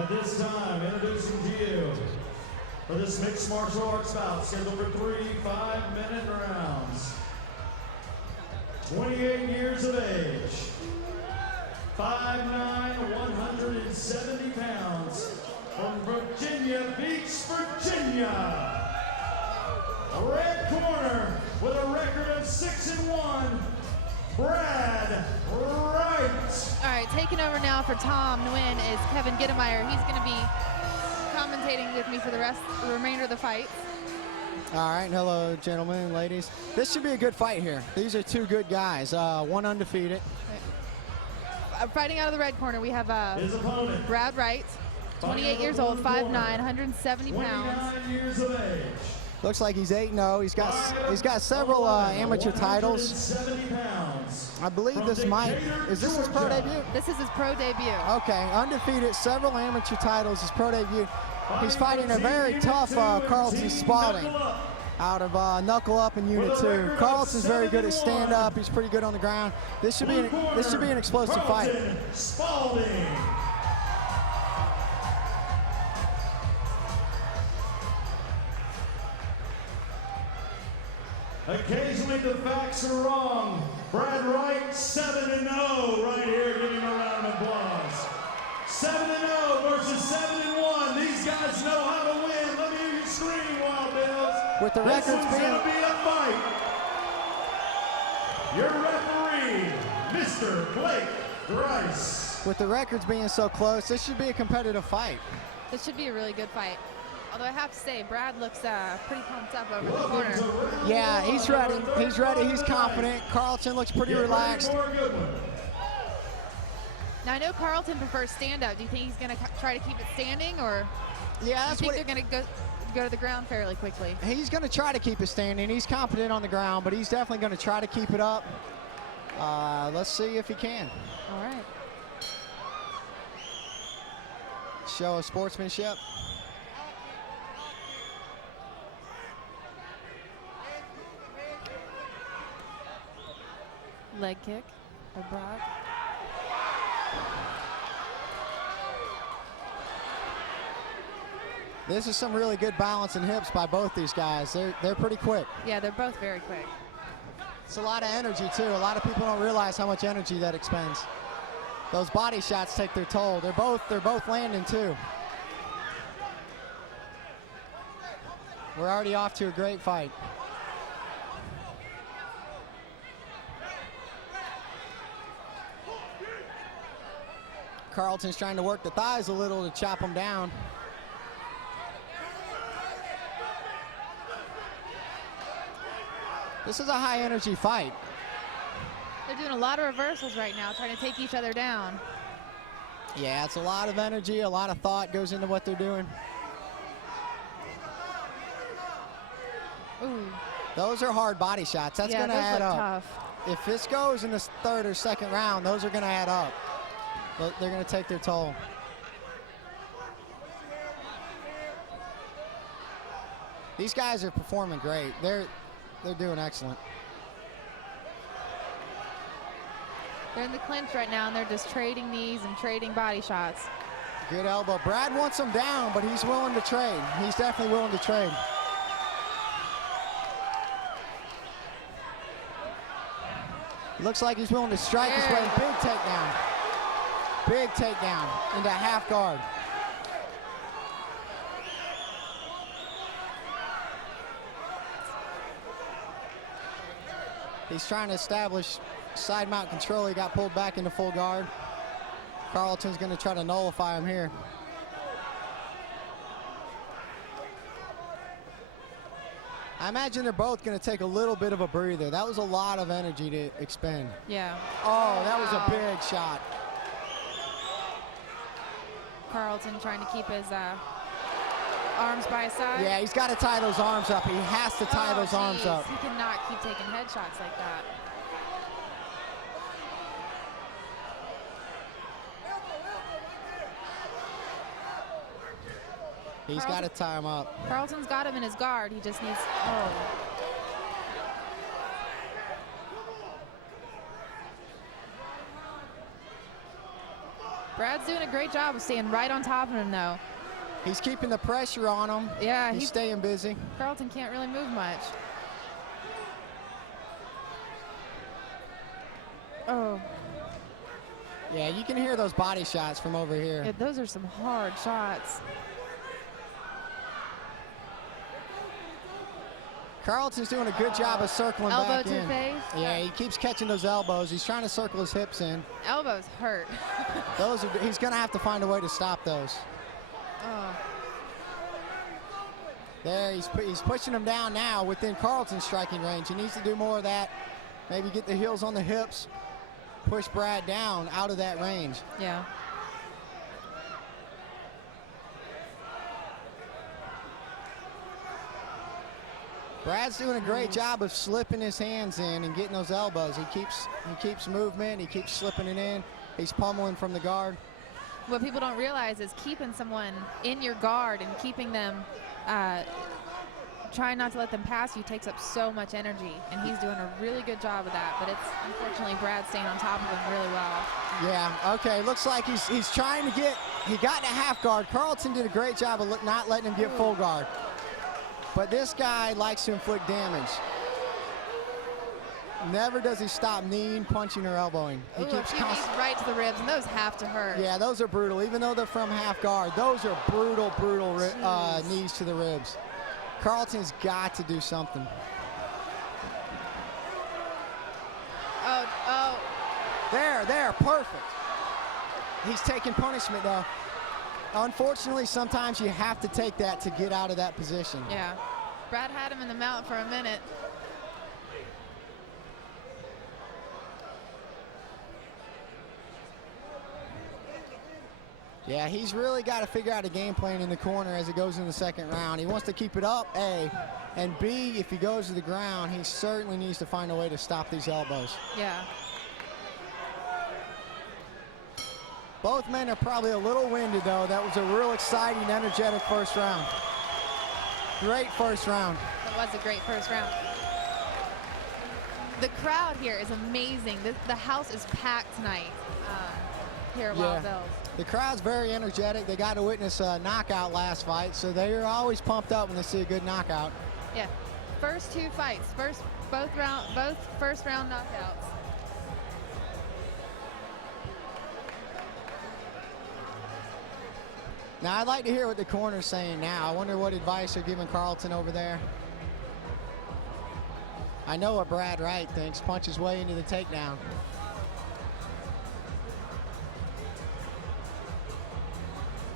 At this time, introducing to you for this mixed martial arts bout, scheduled for 3 5-minute rounds. 28 years of age, 5'9", 170 pounds, from Virginia Beach, Virginia. Red corner with a record of 6-1, Brad Wright. All right, taking over now for Tom Nguyen is Kevin Gittemeyer. He's going to be commentating with me for the remainder of the fight. All right, hello, gentlemen and ladies. This should be a good fight here. These are two good guys, one undefeated. Fighting out of the red corner, we have His opponent, Brad Wright, 28 years old, 5'9", 170 pounds. 29 years of age. Looks like he's 8-0. He's got several amateur titles. 170 pounds. I believe this is this his pro debut? This is his pro debut. Okay, undefeated, several amateur titles, his pro debut. He's fighting a very tough Carlton Spaulding out of Knuckle Up in Unit 2. Carlton's very good at stand-up. He's pretty good on the ground. This should be an explosive fight. Spaulding. Occasionally the facts are wrong. Brad Wright, 7-0 right here. Give him a round of applause. 7-0 versus 7-1. These guys know how to win. Let me hear you scream, Wild Bills. With the records this one's being... gonna be a fight. Your referee, Mr. Blake Grice. With the records being so close, this should be a competitive fight. This should be a really good fight. Although I have to say, Brad looks pretty pumped up over the corner. Yeah, he's ready. He's ready. He's confident. Carlton looks pretty relaxed. Now I know Carlton prefers stand-up. Do you think he's going to try to keep it standing, or yeah, that's do you think they're going to go to the ground fairly quickly? He's going to try to keep it standing. He's confident on the ground, but he's definitely going to try to keep it up. Let's see if he can. All right. Show of sportsmanship. Leg kick by Brad. This is some really good balance and hips by both these guys. They're pretty quick. Yeah, they're both very quick. It's a lot of energy too. A lot of people don't realize how much energy that expends. Those body shots take their toll. They're both landing too. We're already off to a great fight. Carlton's trying to work the thighs a little to chop them down. This is a high energy fight. They're doing a lot of reversals right now, trying to take each other down. Yeah, it's a lot of energy, a lot of thought goes into what they're doing. Ooh. Those are hard body shots. That's going to add up. Tough. If this goes in the third or second round, those are going to add up. They're going to take their toll. These guys are performing great. They're doing excellent. They're in the clinch right now, and they're just trading knees and trading body shots. Good elbow. Brad wants him down, but he's willing to trade. He's definitely willing to trade. Looks like he's willing to strike his way. Big takedown. Big takedown into half guard. He's trying to establish side mount control. He got pulled back into full guard. Carlton's going to try to nullify him here. I imagine they're both going to take a little bit of a breather. That was a lot of energy to expend. Yeah. Oh, that was a big shot. Carlton trying to keep his arms by his side. Yeah, he's got to tie those arms up. He has to tie those arms up. He cannot keep taking headshots like that. He's got to tie him up. Carlton's got him in his guard. He just needs, oh. Brad's doing a great job of staying right on top of him, though. He's keeping the pressure on him. Yeah, he's staying busy. Carlton can't really move much. Oh. Yeah, you can hear those body shots from over here. Yeah, those are some hard shots. Carlton's doing a good job of circling back in. Elbow to face. Yeah, he keeps catching those elbows. He's trying to circle his hips in. Elbows hurt. He's going to have to find a way to stop those. Oh. There, he's pushing him down now within Carlton's striking range. He needs to do more of that. Maybe get the heels on the hips. Push Brad down out of that range. Yeah. Brad's doing a great job of slipping his hands in and getting those elbows. He keeps movement. He keeps slipping it in. He's pummeling from the guard. What people don't realize is keeping someone in your guard and keeping them, trying not to let them pass you takes up so much energy, and he's doing a really good job of that, but it's unfortunately Brad staying on top of him really well. Yeah, okay, looks like he's trying to he got in a half guard. Carlton did a great job of not letting him get full guard. But this guy likes to inflict damage. Never does he stop kneeing, punching, or elbowing. He keeps constantly right to the ribs, and those have to hurt. Yeah, those are brutal. Even though they're from half guard, those are brutal knees to the ribs. Carlton's got to do something. Oh. There, perfect. He's taking punishment, though. Unfortunately, sometimes you have to take that to get out of that position. Yeah. Brad had him in the mount for a minute. Yeah, he's really got to figure out a game plan in the corner as it goes in the second round. He wants to keep it up, A, and B, if he goes to the ground, he certainly needs to find a way to stop these elbows. Yeah. Both men are probably a little winded, though. That was a real exciting, energetic first round. Great first round. That was a great first round. The crowd here is amazing. The house is packed tonight here at Wild Bills. The crowd's very energetic. They got to witness a knockout last fight, so they're always pumped up when they see a good knockout. Yeah. First two fights, both first round knockouts. Now, I'd like to hear what the corner's saying now. I wonder what advice they're giving Carlton over there. I know what Brad Wright thinks. Punch his way into the takedown.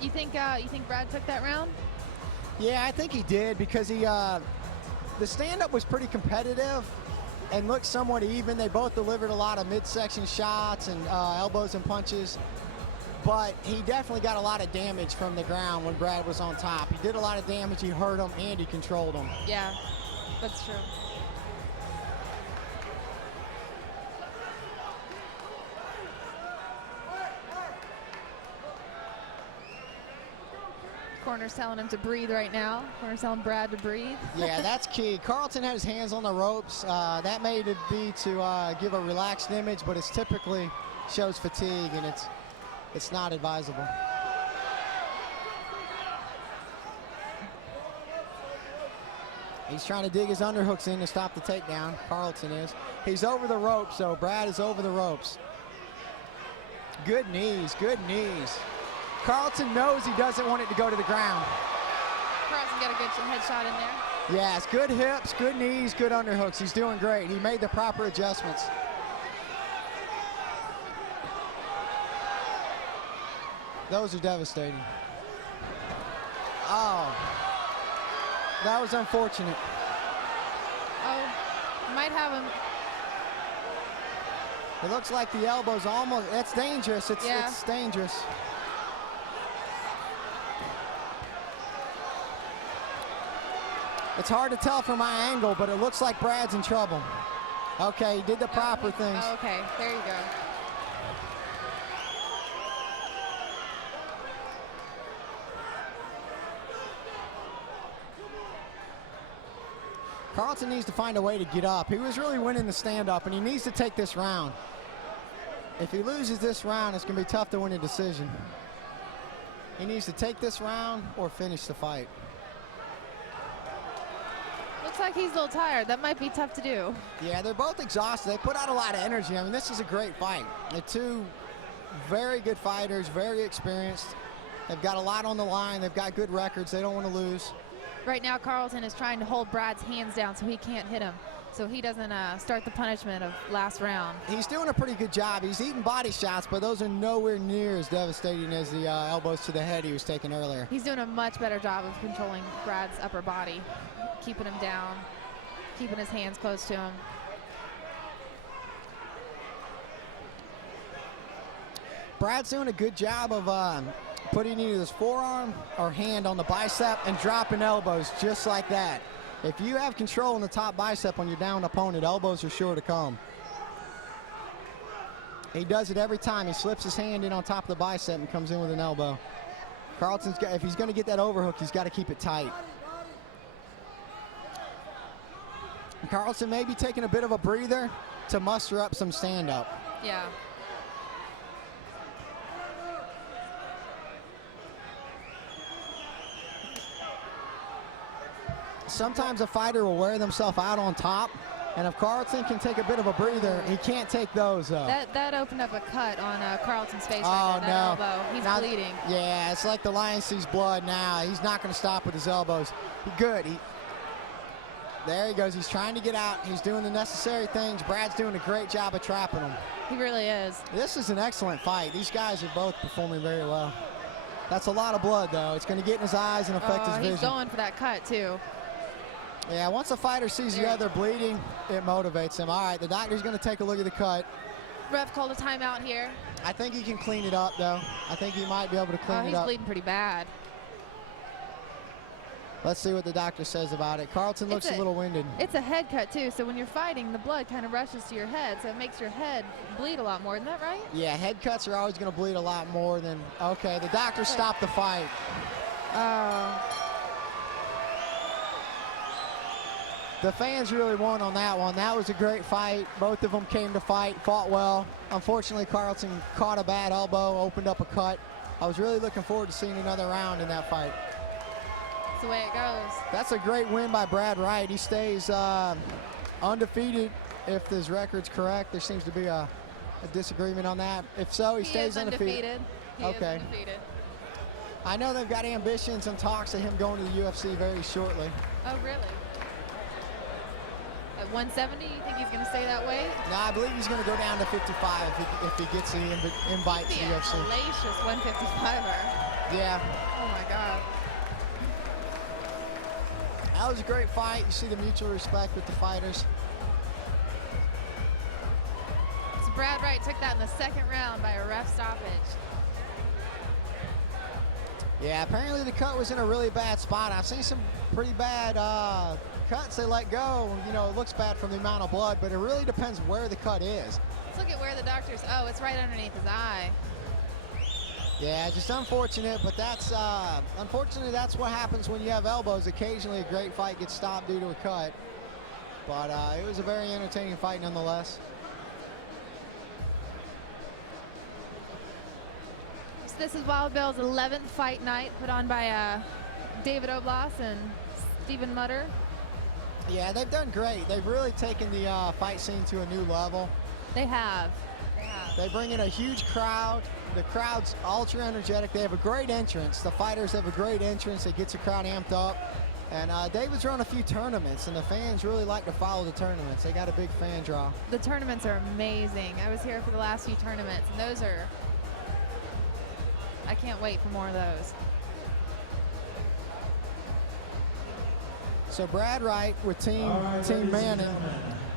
You think Brad took that round? Yeah, I think he did because the stand-up was pretty competitive and looked somewhat even. They both delivered a lot of midsection shots and elbows and punches. But he definitely got a lot of damage from the ground when Brad was on top. He did a lot of damage, he hurt him, and he controlled him. Yeah, that's true. Corner's telling him to breathe right now. Corner's telling Brad to breathe. Yeah, that's key. Carlton had his hands on the ropes. That may be to give a relaxed image, but it's typically shows fatigue, and it's not advisable. He's trying to dig his underhooks in to stop the takedown. Carlton is. He's over the ropes, so Brad is over the ropes. Good knees, good knees. Carlton knows he doesn't want it to go to the ground. Carlton got a good headshot in there. Yes, good hips, good knees, good underhooks. He's doing great. He made the proper adjustments. Those are devastating. Oh, that was unfortunate. Oh, might have him. It looks like the elbow's almost, that's dangerous. It's dangerous. It's hard to tell from my angle, but it looks like Brad's in trouble. Okay, he did the proper things. Oh, okay, there you go. Carlton needs to find a way to get up. He was really winning the stand-up, and he needs to take this round. If he loses this round, it's going to be tough to win a decision. He needs to take this round or finish the fight. Looks like he's a little tired. That might be tough to do. Yeah, they're both exhausted. They put out a lot of energy. I mean, this is a great fight. They're two very good fighters, very experienced. They've got a lot on the line. They've got good records. They don't want to lose. Right now, Carlton is trying to hold Brad's hands down so he can't hit him, so he doesn't start the punishment of last round. He's doing a pretty good job. He's eating body shots, but those are nowhere near as devastating as the elbows to the head he was taking earlier. He's doing a much better job of controlling Brad's upper body, keeping him down, keeping his hands close to him. Brad's doing a good job of putting either his forearm or hand on the bicep and dropping elbows just like that. If you have control in the top bicep on your downed opponent, elbows are sure to come. He does it every time. He slips his hand in on top of the bicep and comes in with an elbow. Carlton's got, if he's going to get that overhook, he's got to keep it tight. Carlton may be taking a bit of a breather to muster up some stand-up. Yeah. Sometimes a fighter will wear themselves out on top, and if Carlton can take a bit of a breather, he can't take those, though. That opened up a cut on Carlton's face Oh, right there, that no. elbow. He's Now, bleeding. Yeah, it's like the lion sees blood now. He's not going to stop with his elbows. Good. There he goes. He's trying to get out. He's doing the necessary things. Brad's doing a great job of trapping him. He really is. This is an excellent fight. These guys are both performing very well. That's a lot of blood, though. It's going to get in his eyes and affect his vision. He's going for that cut, too. Yeah, once a fighter sees the other bleeding, it motivates him. All right, the doctor's going to take a look at the cut. Ref called a timeout here. I think he can clean it up, though. I think he might be able to clean it He's up. bleeding pretty bad. Let's see what the doctor says about it. Carlton looks a little winded. It's a head cut, too, so when you're fighting, the blood kind of rushes to your head, so it makes your head bleed a lot more. Isn't that right? Yeah, head cuts are always going to bleed a lot more than... Okay, the doctor stopped the fight. The fans really won on that one. That was a great fight. Both of them came to fight, fought well. Unfortunately, Carlton caught a bad elbow, opened up a cut. I was really looking forward to seeing another round in that fight. That's the way it goes. That's a great win by Brad Wright. He stays undefeated if his record's correct. There seems to be a disagreement on that. If so, he stays undefeated. He is undefeated. I know they've got ambitions and talks of him going to the UFC very shortly. Oh, really? At 170, you think he's going to stay that way? No, I believe he's going to go down to 55 if he gets the invite to the UFC. Hellacious 155er. Yeah. Oh, my God. That was a great fight. You see the mutual respect with the fighters. So Brad Wright took that in the second round by a ref stoppage. Yeah, apparently the cut was in a really bad spot. I've seen some pretty bad cuts they let go. You know, it looks bad from the amount of blood, but it really depends where the cut is. Let's look at where the doctor's... Oh, it's right underneath his eye. Yeah, just unfortunate, but that's unfortunately that's what happens when you have elbows. Occasionally a great fight gets stopped due to a cut, but it was a very entertaining fight nonetheless. So this is Wild Bill's 11th fight night, put on by David Oblas and Stephen Mutter. Yeah, they've done great. They've really taken the fight scene to a new level. They have. They bring in a huge crowd. The crowd's ultra energetic. They have a great entrance. The fighters have a great entrance. It gets the crowd amped up. And David's run a few tournaments, and the fans really like to follow the tournaments. They got a big fan draw. The tournaments are amazing. I was here for the last few tournaments, and those are... I can't wait for more of those. So Brad Wright with Team Manning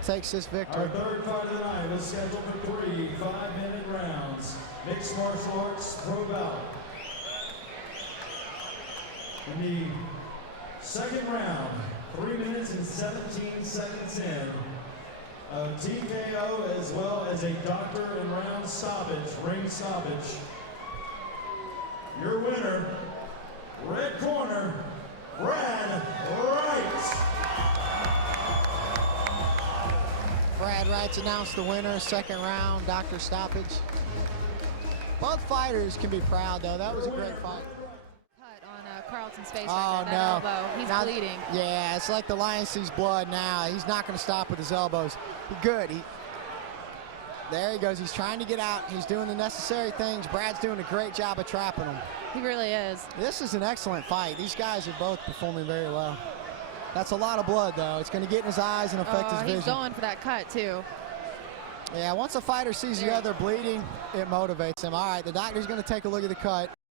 takes this victory. Our third fight of the night is scheduled for 3 5-minute rounds. Mixed martial arts pro bout. In the second round, 3 minutes and 17 seconds in, a TKO as well as a doctor and round stoppage, ring stoppage. Your winner, red corner, Brad Wright. Brad Wright's announced the winner, second round, doctor stoppage. Both fighters can be proud, though. That was a great fight. Cut on Carlton's face Oh, right there, that elbow. He's Now, bleeding. Yeah, it's like the lion sees blood now. He's not going to stop with his elbows. Good. There he goes. He's trying to get out. He's doing the necessary things. Brad's doing a great job of trapping him. He really is. This is an excellent fight. These guys are both performing very well. That's a lot of blood, though. It's going to get in his eyes and affect his vision. He's going for that cut, too. Yeah, once a fighter sees the other bleeding, it motivates him. All right, the doctor's going to take a look at the cut.